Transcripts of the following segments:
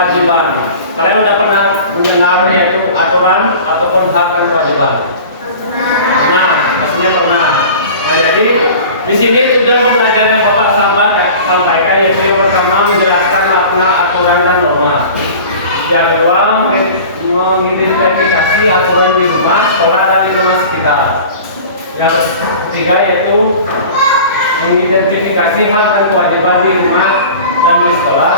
kewajiban. Kalian udah pernah mendengar yaitu aturan ataupun hak dan kewajiban? Nah, pastinya pernah. Nah, jadi di sini sudah pembelajaran yang Bapak sampaikan yaitu yang pertama menjelaskan makna aturan dan norma. Yang kedua mengidentifikasi aturan di rumah, sekolah dan lingkungan sekitar. Yang ketiga yaitu mengidentifikasi hak dan kewajiban di rumah dan di sekolah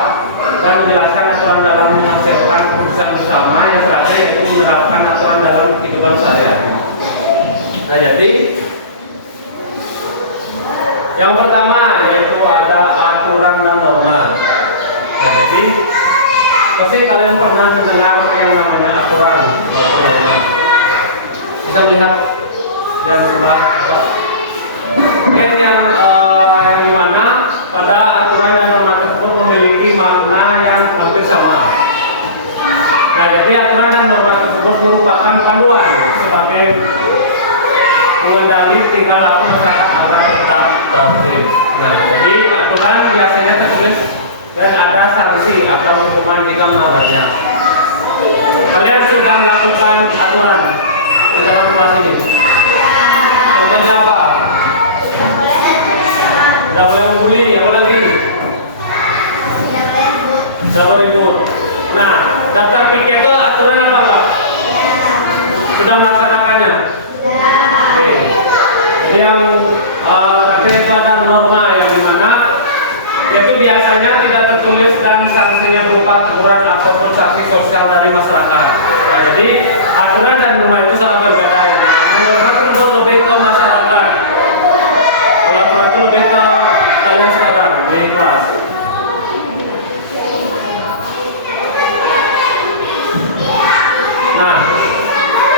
dan menjelaskan aturan dalam menghasilkan keputusan bersama. Yang terakhir yaitu menerapkan aturan dalam kehidupan sehari-hari. Nah, jadi yang pertama yaitu ada aturan dan norma. Nah, jadi pasti kalian pernah mendengar yang namanya aturan. Bisa lihat yang sebelah bawah. Mungkin yang dimana pada aturan dan norma tersebut memiliki makna yang hampir sama. Nah, jadi aturan dan norma tersebut merupakan panduan sebagai mengendali tingkah laku masyarakat agar tetap tertib. Nah, jadi aturan biasanya tertulis dan ada sanksi atau hukuman jika melanggarnya. Kalian sudah melakukan aturan dalam kelas ini? Contohnya apa? Tidak boleh membuli, apa lagi? Tidak boleh ribut. Nah, daftar pikir itu aturan apa Pak? Sudah melaksanakannya? Oke. Jadi yang ketiga ada norma yang dimana yaitu biasanya tidak tertulis dan sanksinya berupa teguran ataupun sanksi sosial dari masyarakat. Nah, jadi aturan dan norma itu sangat berbeda. Norma itu lebih ke masyarakat. Kalau aturan itu lebih ke kalian sekadar di kelas. Nah,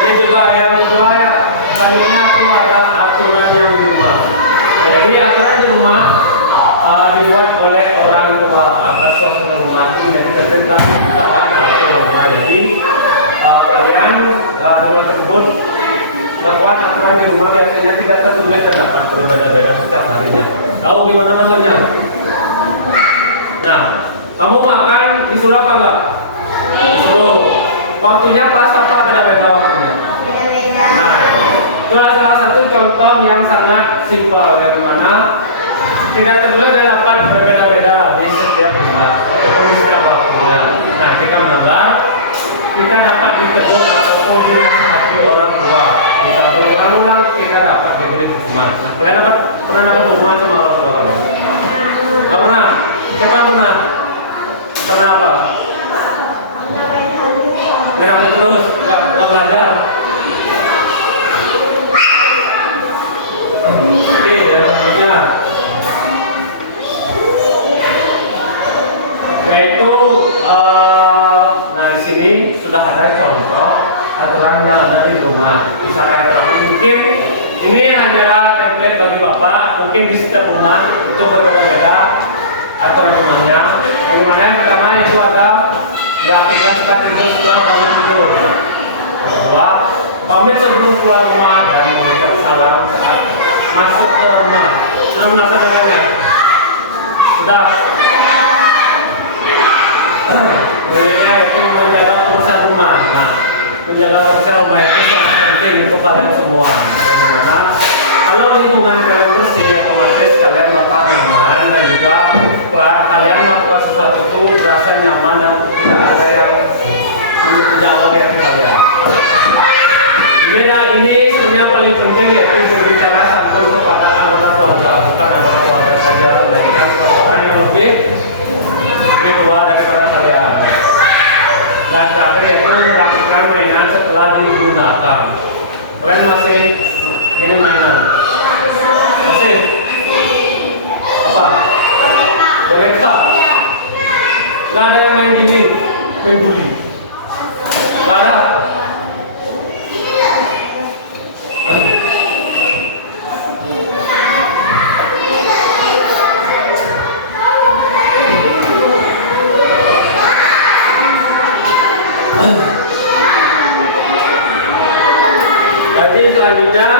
ini juga yang kedua ya. Tadinya itu ada aturan yang di rumah. Jadi aturan di rumah dibuat oleh orang tua agar suatu rumah itu jadi tercipta akan atur. Nah, jadi kalian di rumah tersebut melakukan aturan di rumah biasanya tidak tertulis dan dapat berbeda-beda setiap harinya. Tahu gimana namanya? Nah, kamu makan disuruh apa enggak? Disuruh. Waktunya pas apa beda-beda waktunya? Nah, itu adalah salah satu contoh yang sangat simpel yang mana tidak tertulis dan dapat berbeda-beda di setiap tempat, di setiap waktunya. Nah, jika melanggar, kita dapat ditegur ataupun dinasihati orang tua. Jika berulang-ulang, kita dapat diberi hukuman. Kalian pernah dapat hukuman sama orang tua? Tidak pernah? Siapa yang pernah? Pernah apa? Nah, terus nggak belajar. Oke, dan selanjutnya yaitu nah di sini sudah ada contoh aturan yang ada di rumah. Misalkan mungkin ini hanya template bagi bapak, mungkin di setiap rumah itu berbeda-beda aturan rumahnya. Yang mana yang pertama itu ada merapikan tempat tidur setelah bangun tidur. Kedua, pamit sebelum keluar rumah dan mengucap salam saat masuk ke rumah. Sudah melaksanakannya? Sudah. Kemudian yaitu menjaga kebersihan rumah. Nah, menjaga kebersihan rumah itu sangat penting untuk kalian semua. Dimana kalau lingkungan kalian bersih, otomatis kalian bakal nyaman dan juga kalian melakukan sesuatu itu berasa nyaman dan tidak ada yang menjauh dari kalian. Ini sebenarnya paling penting yaitu berbicara santun kepada anggota keluarga, bukan anggota keluarga saja, melainkan ke orang yang lebih tua daripada kalian. Dan terakhir yaitu melakukan mainan setelah digunakan. Kalian masih ini mainan? Masih? Apa? Boneka? Nggak ada yang main ini? Main buli? Nggak ada? Jadi selanjutnya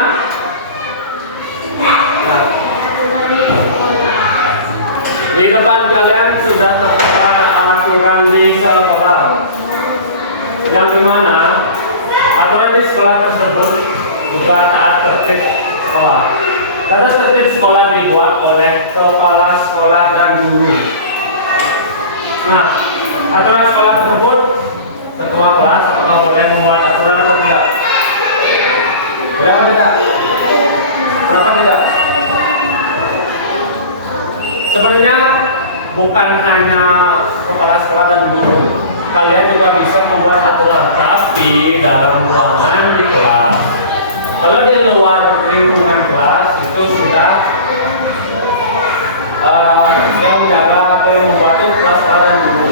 di depan kalian sudah tertera aturan di sekolah. dibuat oleh kepala sekolah dan guru. Nah, aturan sekolah tersebut ketua kelas atau boleh membuat aturan atau tidak? Boleh apa tidak? Kenapa tidak? Sebenarnya bukan hanya kepala sekolah dan guru, kalian juga bisa membuat aturan, tapi dalam ruangan di kelas. Kalau di luar lingkungan kelas itu sudah yang menjaga atau yang membuat itu kelas dan guru.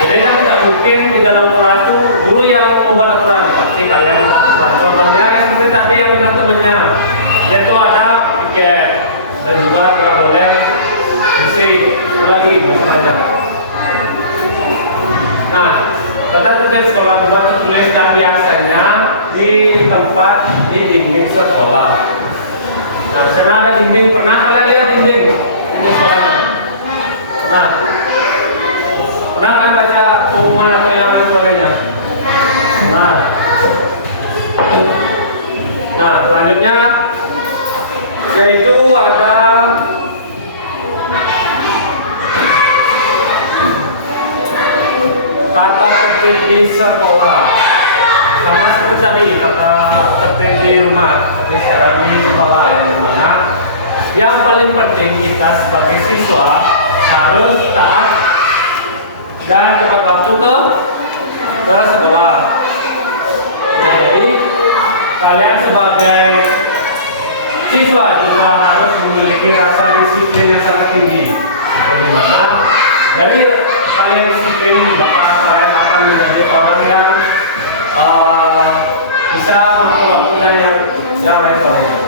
Jadi kan tidak mungkin di dalam kelas itu guru yang membuat aturan, pasti kalian membuat aturan. Contohnya seperti tadi yang minta temannya, yaitu ada piket dan juga tidak boleh bersih lagi misalnya. Nah, tata-tata sekolah buat tertulis dan biasanya di tempat di dinding sekolah. Nah, sana ada dinding, pernah kalian lihat dinding sekolah? Nah, pernah kalian baca pengumuman apa yang lain sebagainya? Nah, selanjutnya yaitu ada tata tertib di sekolah. Sama seperti tadi tata tertib di rumah, tapi sekarang di sekolah ya, dimana yang paling penting kita sebagai siswa harus taat dan tepat waktu ke sekolah. Nah, jadi kalian sebagai siswa juga harus memiliki rasa disiplin yang sangat tinggi. Dimana dari kalian disiplin maka kalian akan menjadi orang yang bisa mengatur waktu dan yang lain sebagainya.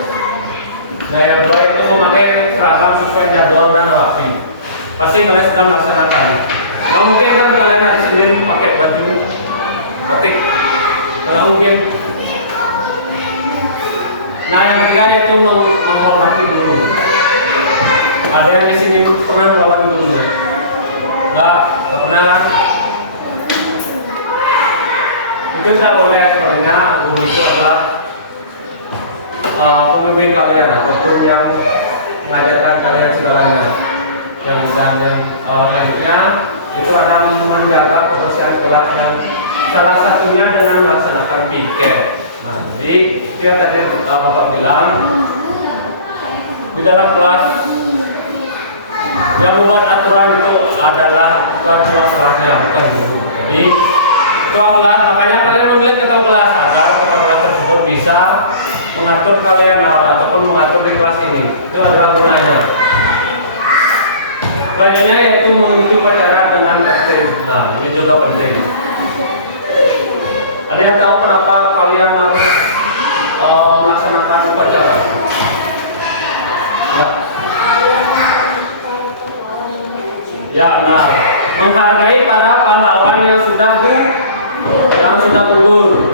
Nah, yang kedua itu memakai seragam sesuai jadwal dan rapi. Pasti kalian sedang melaksanakan. Nah, mungkin kan kalian hari Senin pakai baju batik, nggak mungkin. Nah, yang ketiga itu menghormati guru. Ada yang di sini pernah melawan gurunya? Nggak pernah kan? Itu tidak boleh sebenarnya. Guru itu adalah pemimpin kalian ataupun yang mengajarkan kalian segalanya. Yang selanjutnya itu adalah menjaga kebersihan kelas dan salah satunya dengan melaksanakan piket. Nah, jadi dia tadi Bapak bilang di dalam kelas yang membuat aturan itu adalah ketua kelasnya, bukan guru. Jadi ketua kelas, makanya kalian memilih ketua kelas agar ketua kelas tersebut bisa mengatur kalian ataupun mengatur di kelas ini. Itu adalah gunanya. Selanjutnya yaitu mengikuti upacara dengan tertib. Nah, ini juga penting. Ada yang tahu kenapa kalian harus melaksanakan upacara? Ya, nah, menghargai para pahlawan yang sudah gugur.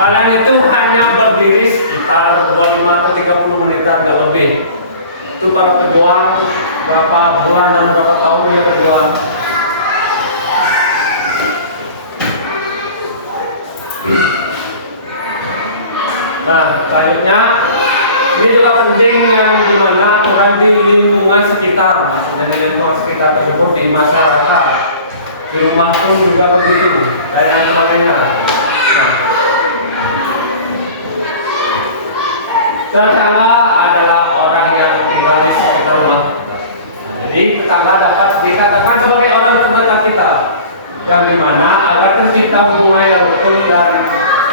Kalian itu hanya berdiri sekitar 25 atau 30 menit atau lebih. Itu para pejuang berapa bulan dan berapa tahun dia berjuang. Nah, selanjutnya ini juga penting yang dimana aturan di lingkungan sekitar, dari lingkungan sekitar tersebut di masyarakat, di rumah pun juga begitu, dan lain sebagainya. Nah, tetangga adalah orang yang tinggal di sekitar rumah. Jadi tetangga dapat dikatakan sebagai orang terdekat kita, yang dimana agar tercipta hubungan yang rukun dan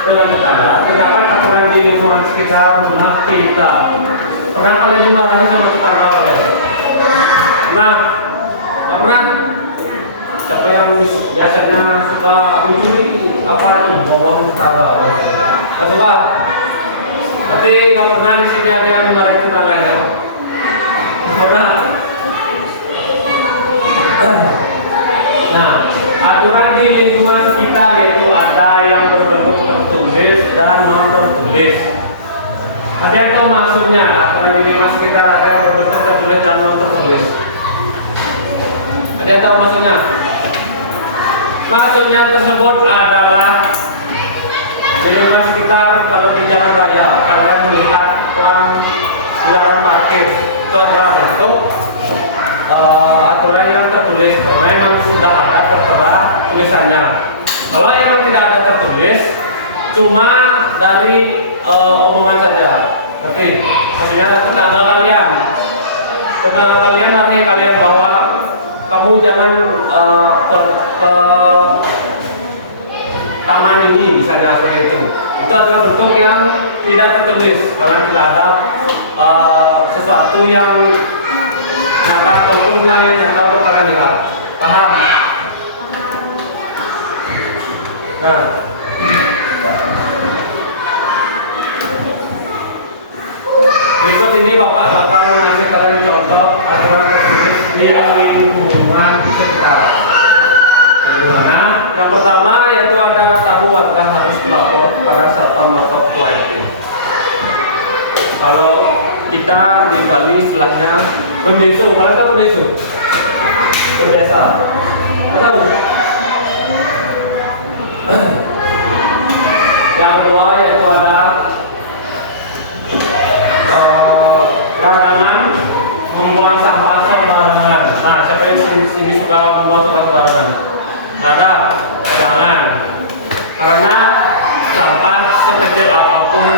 dengan tetangga, terdapat aturan di lingkungan sekitar rumah kita. Pernah kalian dimarahi sama tetangga kalian? Nah, pernah? Siapa yang biasanya suka mencuri apa itu bawang tetangga? Coba. Berarti kalau pernah di sini ada yang dimarahi tetangga ya? Pernah? Nah, aturan di lingkungan kita itu ada yang berbentuk tertulis dan non tertulis. Ada yang tahu maksudnya aturan di lingkungan sekitar ada yang berbentuk tertulis dan non tertulis. Ada yang tahu maksudnya? Maksudnya tersebut adalah di lingkungan sekitar kalau di jalan raya kalian melihat pelang dilarang parkir itu ada apa? aturan yang tertulis karena memang sudah ada tertera tulisannya. Kalau yang tidak ada tertulis, cuma dari omongan saja. Tapi maksudnya tetangga kalian nanti kalian bawa, kamu jangan ke taman ini misalnya kayak gitu. Itu adalah bentuk yang tidak tertulis karena tidak ada sesuatu yang nyata ataupun yang nyata perkara lihat. Paham? Nah, berikut ini Bapak bakal mengasih kalian contoh aturan tertulis di lingkungan sekitar. Bagaimana? Yang pertama yaitu ada tamu warga harus melapor kepada satpam atau ketua RT. Kalau kita di Bali istilahnya pendesa, bukan itu pendesa. Pendesa. Tahu? Yang kedua yaitu ada larangan membuang sampah sembarangan. Nah, siapa yang sini suka membuang sampah sembarangan? Ada larangan. Karena sampah sekecil apapun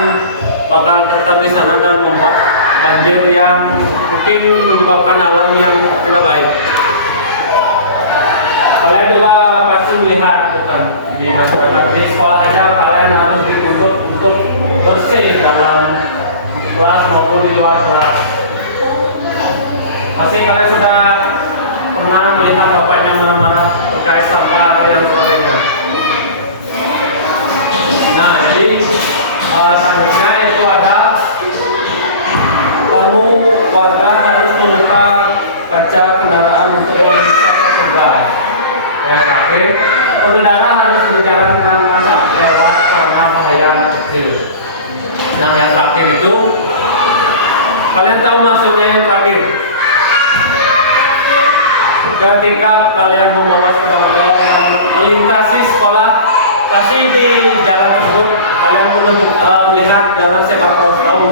bakal tetap di sana dan membuat banjir yang mungkin menyebabkan alam yang tidak baik. Kalian juga pasti melihat bukan di masyarakat di sekolah aja kalian harus dituntut untuk bersih dalam kelas maupun di luar kelas. Pasti kalian sudah pernah melihat bapaknya marah-marah terkait sampah atau yang sebagainya. Nah, jadi selanjutnya itu ada kamu warga harus membuka kaca kendaraan untuk memeriksa petugas. Yang terakhir, pengendara harus berjalan karena lewat karena bahaya kecil. Nah, yang terakhir itu kalian tahu maksudnya yang terakhir. Ketika kalian membawa keluarga yang melintasi sekolah, pasti di jalan tersebut kalian melihat karena saya bakal tahu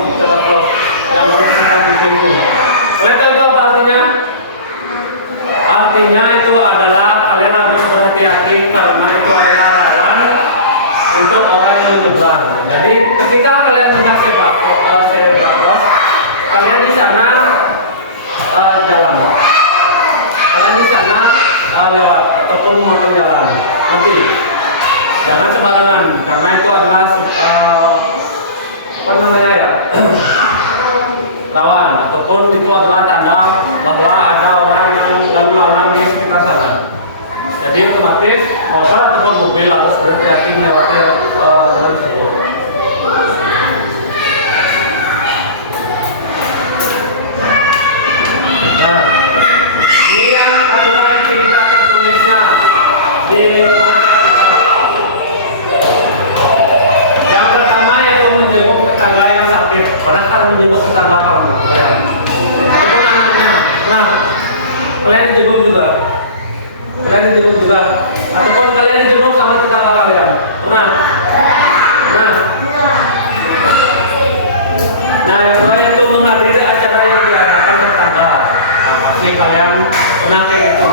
yang berkaitan dengan itu. Kalian tahu apa artinya? Artinya itu adalah kalian harus berhati-hati karena itu adalah jalan untuk orang yang menyeberang. Jadi ketika kalian melihat sebakos, kalian di sana jalan. Kalian di sana lewat ataupun mau jalan. Nanti jangan sembarangan karena itu adalah apa namanya ya? Rawan ataupun itu adalah tanda bahwa ada orang yang lalu lalang di sekitar sana. Jadi otomatis motor ataupun mobil harus berhati-hati melewati jalan tersebut. Nah, ini yang aturan yang kita tertulisnya di lingkungan kita. Yang pertama yaitu menjenguk tetangga yang sakit. Manakah menjenguk tetangga orang? Itu namanya. Nah, kalian dijenguk juga. Kalian dijenguk juga. Ataupun kalian dijenguk sama tetangga kalian. Nah, yang kedua itu menghadiri acara yang diadakan tetangga. Nah, pasti kalian pernah itu.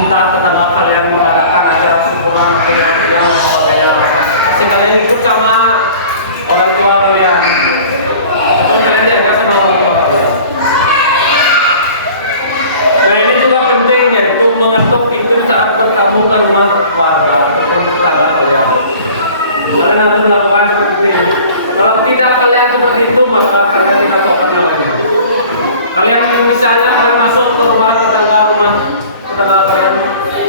Entah tetangga kalian mengadakan acara syukuran yang sebagainya. Pasti kalian ikut sama orang tua kalian. Ataupun kalian diajak sama orang tua kalian. Nah, ini juga penting yaitu mengetuk pintu saat bertamu ke rumah warga ataupun tetangga kalian. Kalian harus melakukan seperti ini. Kalau tidak kalian seperti itu maka kalian tidak sopan namanya. Kalian yang misalnya akan masuk ke rumah tetangga kalian,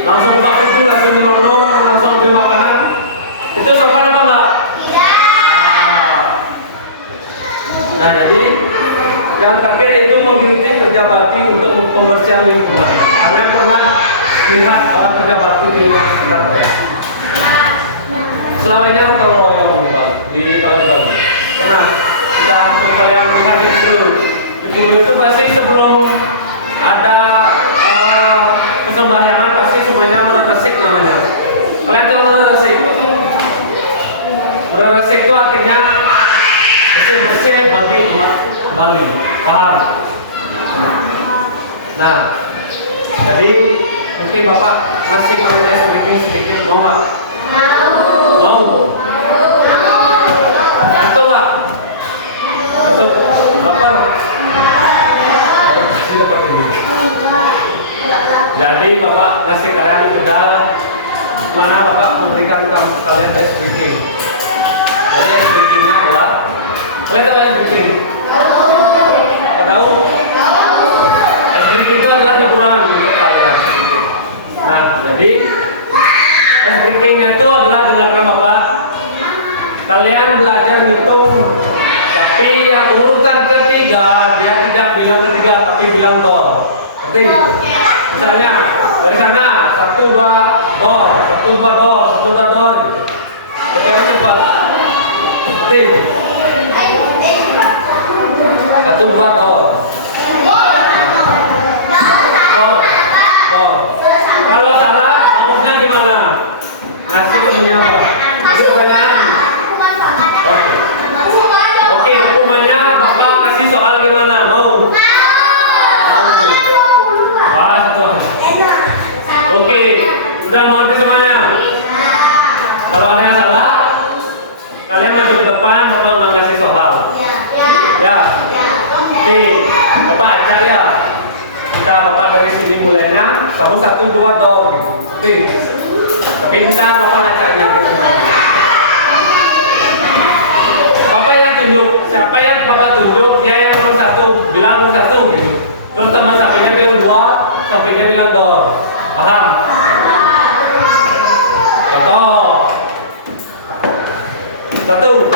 langsung buka pintu, langsung minum, langsung beli makanan, itu sopan apa enggak? Tidak. Nah, jadi yang terakhir itu mengikuti kerja bakti untuk pembersihan lingkungan. Karena yang pernah lihat orang kerja bakti di sekitar ya. Selama ini apa kalau royong di Bali? Nah, kita supaya melihat dulu. Itu pasti sebelum ada sembarangan pasti semuanya meresik namanya. Kalian tahu meresik? Meresik itu artinya bersih-bersih bagi umat Bali. Paham? Nah, jadi mungkin Bapak masih mau tes breaking sedikit, mau nggak? Mau. Betul nggak? Betul. Bapak. Jadi Bapak ngasih kalian jeda, mana Bapak memberikan kalian tes breaking. Jadi tes breakingnya adalah, kalian tahu tes breaking? Tahu? Tes breaking itu adalah hiburan untuk kalian. Nah, jadi tes breakingnya itu adalah dengarkan Bapak. Kalian belajar hitung, tapi yang urutan ketiga dia tidak bilang ketiga, tapi bilang dor. Oke? Misalnya dari sana 1 2 dor, 1 2 dor, 1 2 dor. Oke, coba. Oke. 1 2 dor. Kalau salah, maksudnya gimana? Hasilnya itu pertanyaan. Oke, hukumannya Bapak kasih soal gimana? Mau? Wah, satu. Oke, udah mengerti semuanya? Kalau ada yang salah, kalian maju ke depan, Bapak mau kasih soal. Ya. Oke, Bapak acak ya. Kita Bapak dari sini mulainya, kamu 1 2 dor. Oke. Tapi kita Bapak acaknya. Bapak yang tunjuk, siapa yang Bapak tunjuk, dia yang nomor 1, bilang nomor 1. Terus teman sampingnya bilang 2, sampingnya bilang dor. Paham? Contoh. 1.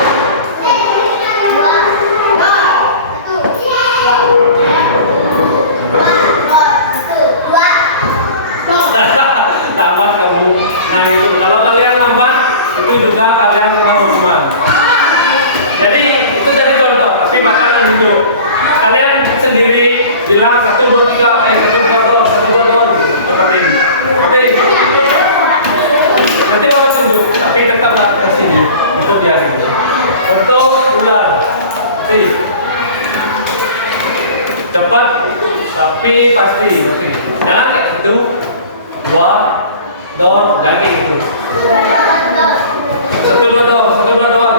Tambah kamu. Nah itu, kalau kalian nambah, itu juga kalian kena hukuman. Jadi itu jadi contoh, tapi makanan itu kalian sendiri bilang 1 2 3, 1 2 dor, 1 2 dor, seperti ini. Oke. Nanti Bapak tunjuk, tapi tetap ke sini. Itu dia. Untuk ular. Oke. Cepat, tapi pasti. Oke. Jangan kayak gitu. 2 dor lagi itu. 1 2 dor, 1 2 dor.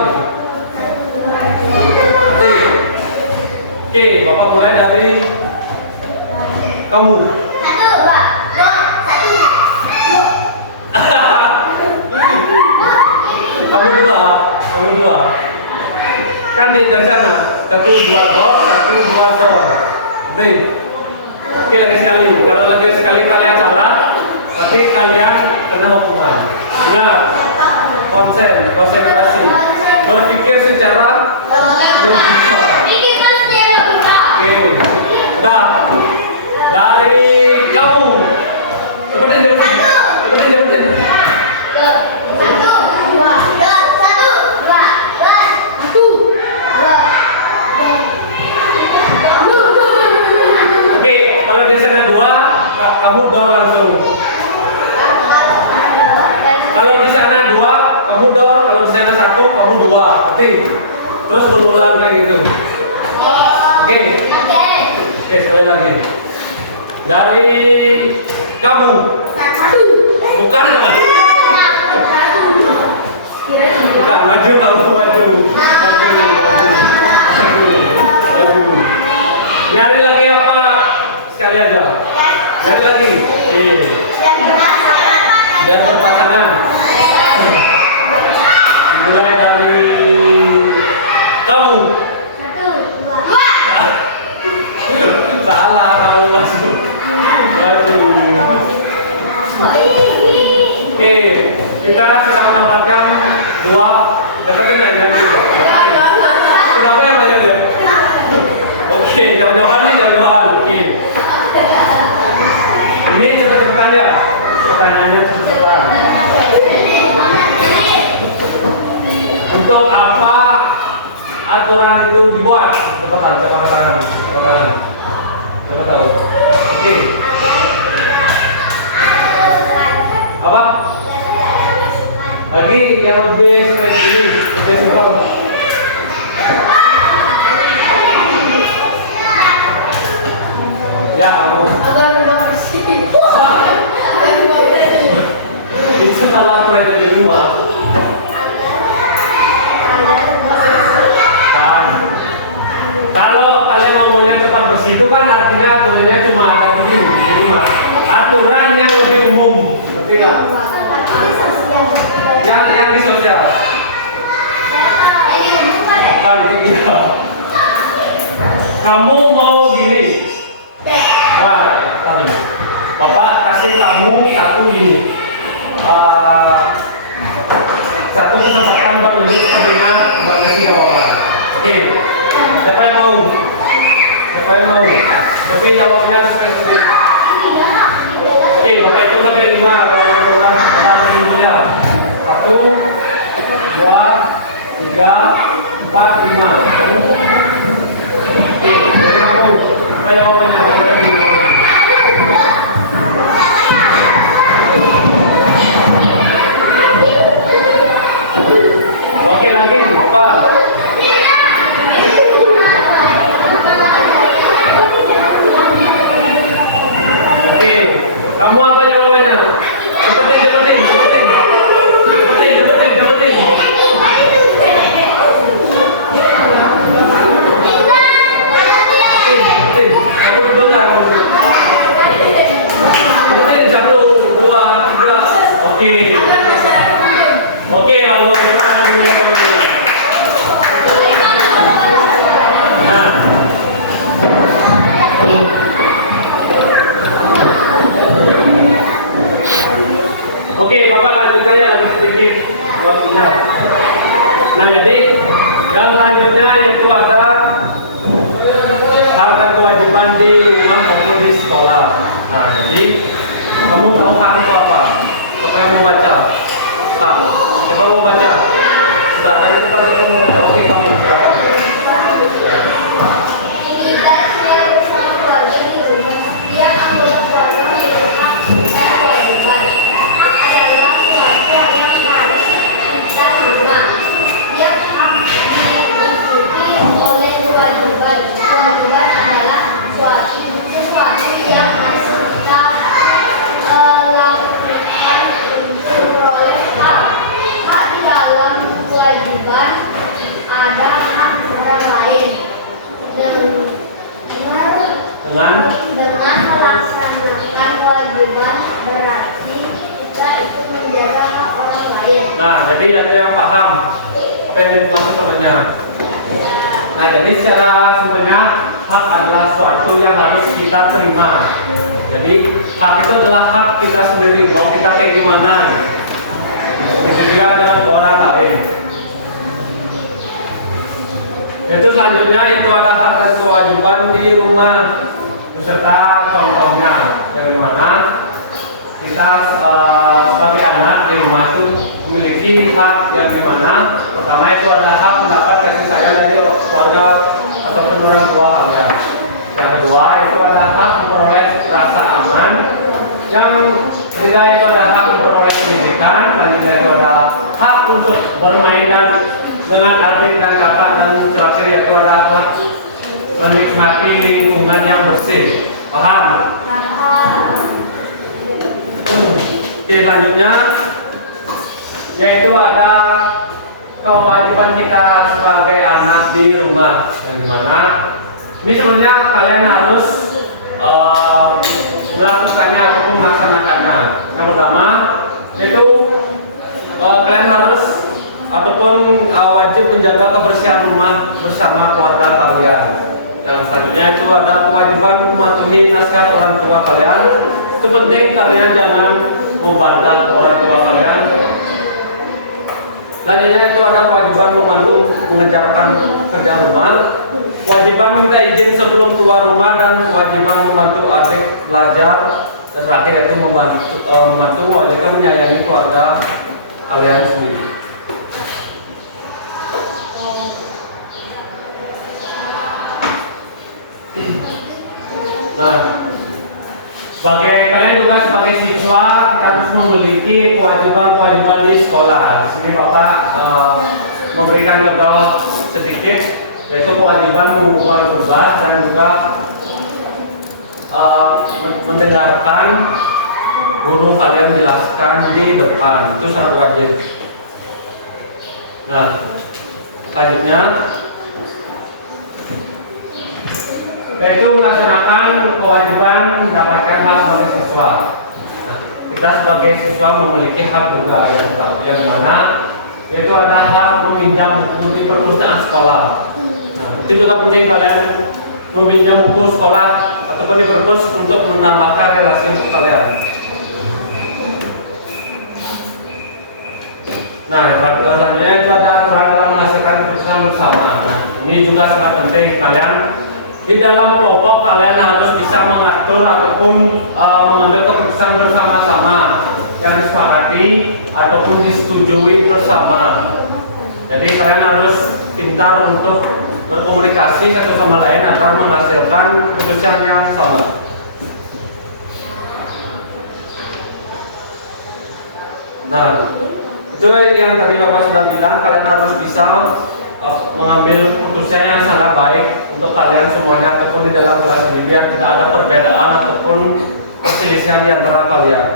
Oke, Bapak mulai dari kamu. Kamu dua. Kan dari sana 1 2 dor, 1 2 dor. Oke, lagi sekali. Kalau lagi sekali kalian salah, berarti kalian kena hukuman. Ingat, konsentrasi. Berpikir secara logika. Oke. Nah, dari kamu. Seperti jawabin. Oke, kalau di sana 2, kamu dor langsung. Kalau di sana 2, kamu dor. Kalau di sana 1, kamu 2. Oke. Terus berulang kayak gitu. Oke. Oke, sekali lagi. Dari kamu. Bukan apa? Bukan, maju kamu maju. Nyari lagi apa? Sekali aja. Nyari lagi. Dari perpasangan. Mulai dari kamu. Salah kamu masuk. Oke, kita sedang mendapatkan 2. Dapetin aja. Kenapa yang banyak ya? Oke, jauh-jauhan nih, jauh-jauhan. Oke. Ini cepet-cepetan ya. Pertanyaannya cepet-cepetan. Untuk apa aturan itu dibuat? Cepetan, cepetan. Siapa tahu? Oke. Apa? Bagi yang lebih seperti ini, lebih simpel. Ya. Kamu mau gini? Nah, tadi Bapak kasih kamu satu gini. Satu kesempatan buat menjadi pendengar buat kasih jawaban. Oke. Siapa yang mau? Siapa yang mau? Oke, jawabnya spesifik. Oke, Bapak itu sampai 5 kalau program orang mulia. 1, 2, 3, 4, 5. Oke, apa jawabannya? Oke, lagi Bapak. Oke, kamu apa jawabannya? Cepetin. Kamu dulu tak? Cepetin, 1, 2, 3. Oke. Oke, lalu kita akan menjawabnya. Nah. Oke, Bapak lanjutkannya lagi sedikit waktunya. Nah, jadi yang selanjutnya yaitu ada hak dan kewajiban di rumah maupun di sekolah. Nah, jadi kamu tahu hak itu apa? Siapa yang mau baca? Nah, siapa mau baca? Sudah ada di tempat itu. Oke, kamu siapa? Aktivitasnya bersama keluarga di rumah. Setiap anggota keluarga memiliki hak dan kewajiban. Hak adalah sesuatu yang harus kita terima. Setiap hak diikuti oleh kewajiban. Kewajiban adalah sesuatu yang harus kita lakukan untuk memperoleh hak. Hak di dalam kewajiban ada hak orang lain. Dengan melaksanakan kewajiban berarti kita itu menjaga hak orang lain. Nah, jadi ada yang paham apa yang dimaksud namanya. Nah, jadi secara sebenarnya hak adalah sesuatu yang harus kita terima. Jadi hak itu adalah hak kita sendiri. Mau kita kayak gimana? Begitu juga dengan orang lain. Itu selanjutnya itu ada hak dan kewajiban di rumah beserta contohnya yang mana kita sebagai anak di rumah itu memiliki hak yang dimana pertama itu ada hak mendapat kasih sayang dari keluarga ataupun orang tua kalian. Yang kedua itu ada hak memperoleh rasa aman. Yang ketiga itu ada hak memperoleh pendidikan. Selanjutnya itu ada hak untuk bermain dengan adik dan kakak, dan terakhir itu ada hak menikmati lingkungan yang bersih. Paham? Oke, selanjutnya yaitu ada kewajiban kita sebagai anak di rumah. Yang mana ini sebenarnya kalian harus melakukannya atau melaksanakannya. Yang pertama yaitu kalian harus ataupun wajib menjaga kebersihan rumah bersama keluarga kalian. Yang selanjutnya itu ada kewajiban mematuhi nasihat orang tua kalian. Itu penting, kalian jangan membantah orang tua kalian. Selanjutnya itu ada kewajiban membantu mengerjakan kerja rumah. Kewajiban minta izin sebelum keluar rumah dan kewajiban membantu adik belajar. Dan terakhir itu membantu wajibkan menyayangi keluarga kalian sendiri. Nah, sebagai kalian juga sebagai siswa kita harus memiliki kewajiban-kewajiban di sekolah. Di sini Bapak memberikan contoh sedikit, yaitu kewajiban membuka tugas dan juga mendengarkan guru kalian jelaskan di depan. Itu sangat wajib. Nah, selanjutnya yaitu melaksanakan kewajiban mendapatkan hak sebagai siswa. Nah, kita sebagai siswa memiliki hak juga yang mana yaitu ada hak meminjam buku di perpustakaan sekolah. Nah, itu juga penting kalian meminjam buku sekolah ataupun di perpus untuk menambahkan relasi untuk kalian. Nah, selanjutnya itu ada aturan dalam menghasilkan keputusan bersama. Nah, ini juga sangat penting. Kalian di dalam kelompok kalian harus bisa mengatur ataupun mengambil keputusan bersama-sama yang disepakati ataupun disetujui bersama. Jadi kalian harus pintar untuk berkomunikasi satu sama lain agar menghasilkan keputusan yang sama. Nah, itu yang tadi Bapak sudah bilang, kalian harus bisa mengambil keputusan yang sangat baik untuk kalian semuanya ataupun di dalam kelas ini biar tidak ada perbedaan ataupun perselisihan di antara kalian.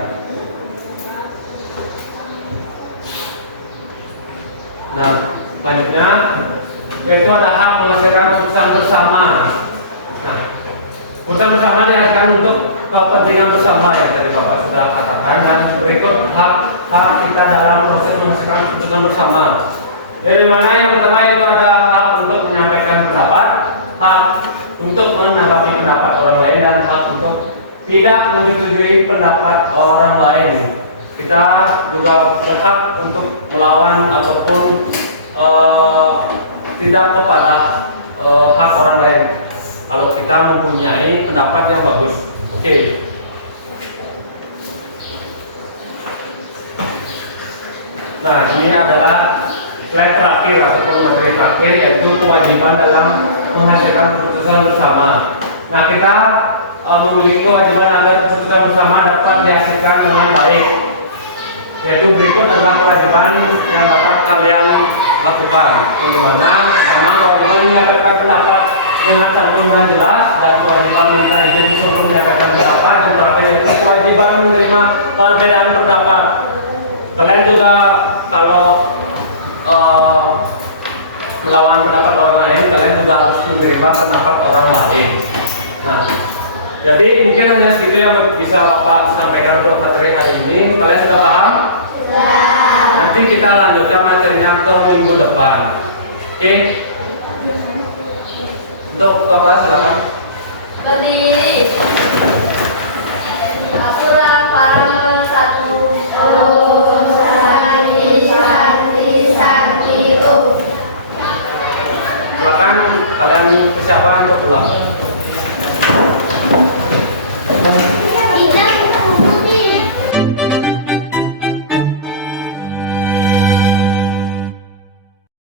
Nah, selanjutnya yaitu ada hak menghasilkan keputusan bersama. Nah, keputusan bersama dihasilkan untuk kepentingan bersama ya tadi Bapak sudah katakan, dan berikut hak kita dalam proses menghasilkan keputusan bersama. Dari mana yang pertama itu ada hak untuk menyampaikan pendapat, hak untuk menanggapi pendapat orang lain, dan hak untuk tidak menyetujui pendapat orang lain. Kita juga berhak untuk melawan ataupun tidak kepada hak orang lain kalau kita mempunyai pendapat yang bagus. Oke. Nah, ini adalah slide terakhir ataupun materi terakhir, yaitu kewajiban dalam menghasilkan keputusan bersama. Nah, kita memiliki kewajiban agar keputusan bersama dapat dihasilkan dengan baik. Yaitu berikut adalah kewajiban yang dapat kalian lakukan. Yang mana pertama, kewajiban menyampaikan pendapat dengan santun dan jelas, dan kewajiban meminta izin sebelum menyampaikan pendapat, dan terakhir yaitu kewajiban menerima perbedaan pendapat. Kalian juga kalau melawan pendapat orang lain, kalian juga harus menerima pendapat orang lain. Nah, jadi mungkin hanya segitu yang bisa Pak sampaikan untuk materi hari ini. Kalian sudah paham? Nanti kita lanjutkan materinya ke minggu depan. Oke? Untuk Bapak silakan.